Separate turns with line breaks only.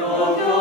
Oh.